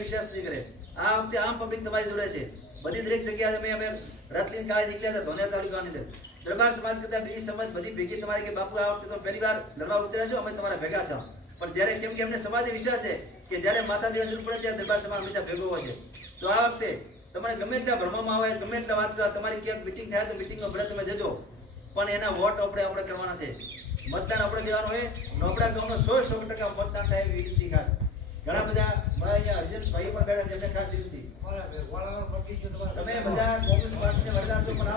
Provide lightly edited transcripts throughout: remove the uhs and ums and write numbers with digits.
વિશ્વાસ નહીં કરે. આ વખતે આમ પબ્લિક તમારી જોડે છે. બધી દરેક જગ્યાએ અમે રથ લઈને કાળે નીકળ્યા હતા ધોનિયા તાલુકાની અંદર. દરબાર સમાજ કરતા બીજી સમાજ બધી ભેગી તમારી કે બાપુ આ વખતે તો પહેલી વાર લડવા ઉતર્યા છો, અમે તમારા ભેગા છો. પણ જ્યારે કેમ કે અમને સમાજે વિશ્વાસ છે કે જ્યારે માતા દેવા જરૂર પડે ત્યારે દરબાર સમાજ હંમેશા ભેગો હોય છે. તો આ વખતે તમારે ગમે એટલા ભ્રમમાં આવે, ગમે એટલા વાત કરો, તમારી ક્યાંક મિટિંગ થાય તો મિટિંગમાં ભલે તમે જજો, પણ એના વોટ આપણે કરવાના છે. મતદાન આપણે દેવાનું હોય. નોબડા ગામનો 100% મતદાન થાય એવી વિનંતી ખાસ. ઘણા બધા અહીંયા અર્જુન ભાઈ પણ બેઠા છે, એમને ખાસ વિનંતી. તમે બધા કોંગ્રેસ પાર્ટીને વરદાન છો, પણ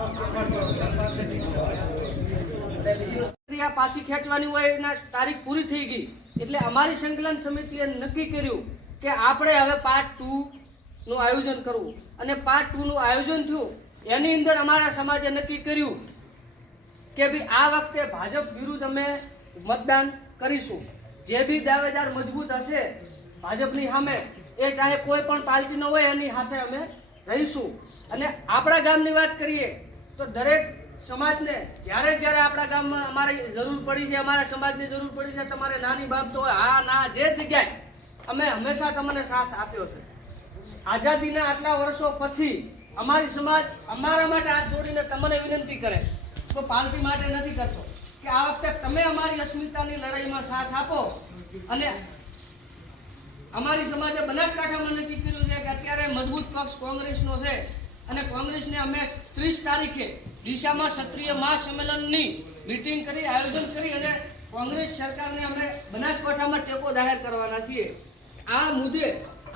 આ પાછી ખેંચવાની હોય એના તારીખ પૂરી થઈ ગઈ એટલે અમારી સંકલન સમિતિએ નક્કી કર્યું કે આપણે હવે પાર્ટ 2 નું આયોજન કરવું. અને પાર્ટ 2 નું આયોજન થયું એની અંદર અમારા સમાજે નક્કી કર્યું કે ભાઈ આ વખતે ભાજપ વિરુદ્ધ અમે મતદાન કરીશું. જે બી દાવેદાર મજબૂત હશે ભાજપની સામે, એ ચાહે કોઈ પણ પાર્ટીનો હોય એની સાથે અમે રહીશું. અને આપણા ગામની વાત કરીએ તો દરેક સમાજને જ્યારે જ્યારે આપણા ગામમાં અમારી જરૂર પડી છે, અમારા સમાજની જરૂર પડી છે, તમારે નાની બાબતો હોય, હા ના જે જગ્યાએ અમે હંમેશા તમને સાથ આપ્યો છે. આઝાદીના આટલા વર્ષો પછી અમારી સમાજ અમારા માટે હાથ જોડીને તમને વિનંતી કરે તો પાર્ટી માટે નથી કરતો કે આ વખતે તમે અમારી અસ્મિતાની લડાઈમાં સાથ આપો. અને અમારી સમાજે બનાસકાંઠામાં નક્કી કર્યું છે કે અત્યારે મજબૂત પક્ષ કોંગ્રેસનો છે અને કોંગ્રેસને અમે 30 તારીખે ડીસામાં ક્ષત્રિય મહાસંમેલનની મીટિંગ કરી, આયોજન કરી અને કોંગ્રેસ સરકારને અમે બનાસકાંઠામાં ટેકો જાહેર કરવાના છીએ. આ મુદ્દે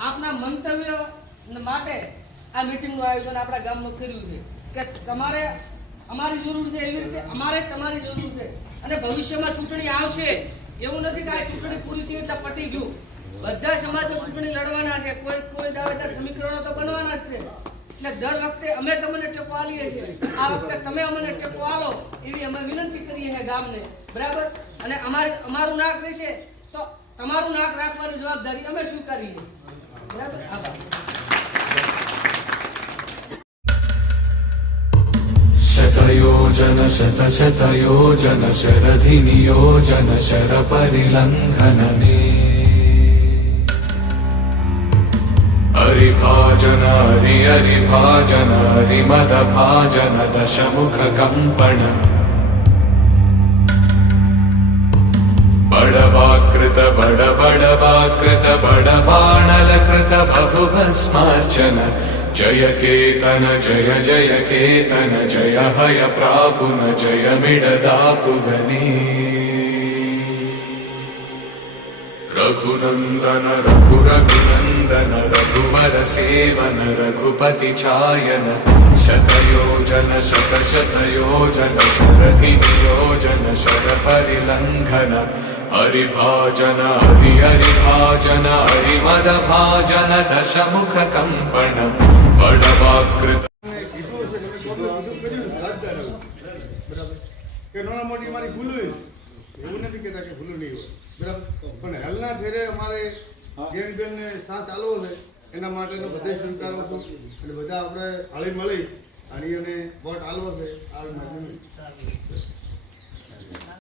આપના મંતવ્ય માટે આ મીટિંગનું આયોજન આપણા ગામમાં કર્યું છે કે તમારે અમારી જરૂર છે એવી રીતે અમારે તમારી જરૂર છે. અને ભવિષ્યમાં ચૂંટણી આવશે, એવું નથી કે આ ચૂંટણી પૂરી થઈ એટલે પટી ગયું. બધા સમાજો ચૂંટણી લડવાના છે, કોઈ દાવેદાર સમીકરણો તો બનવાના જ છે. એટલે દર વખતે અમે તમને ટેકો આલીએ છીએ. આ વખતે તમે અમને ટેકો આલો એવી અમે વિનંતી કરીએ છીએ ગામને, બરાબર. અને અમારું નાક રહેશે તો તમારું નાક રાખવાની જવાબદારી અમે સ્વીકારીએ, બરાબર. આભાર. शतयोजन शतशतयोजन शरधिनियोजन शरपरिलङ्घनने हरिभाजन हरिभाजन हरिमदभाजन दशमुखकम्पण बडवाकृत बडबडवाकृत बडबाणलकृत बहुभस्मार्चन जय केतन जय जय केतन जय हय प्रापुन जय मिडदापुगने रघुनन्दन रघुरघुनन्दन रघुवर सेवन रघुपति छायन शतयोजन शतशतयोजन शरधिनियोजन शरपरिलङ्घन हरिभाजन हरिभाजन हरिमदभाजन दशमुखकम्पण बडवाकृत એવું નથી કહેતા કે ભૂલું નહીં હોય, બરાબર. પણ હાલના ફેરે અમારે ગેનબેનને સાથ આલવો છે એના માટેનો બધે સ્વીકારો છું અને બધા આપણે હળી મળી અને વોટ આલવો છે.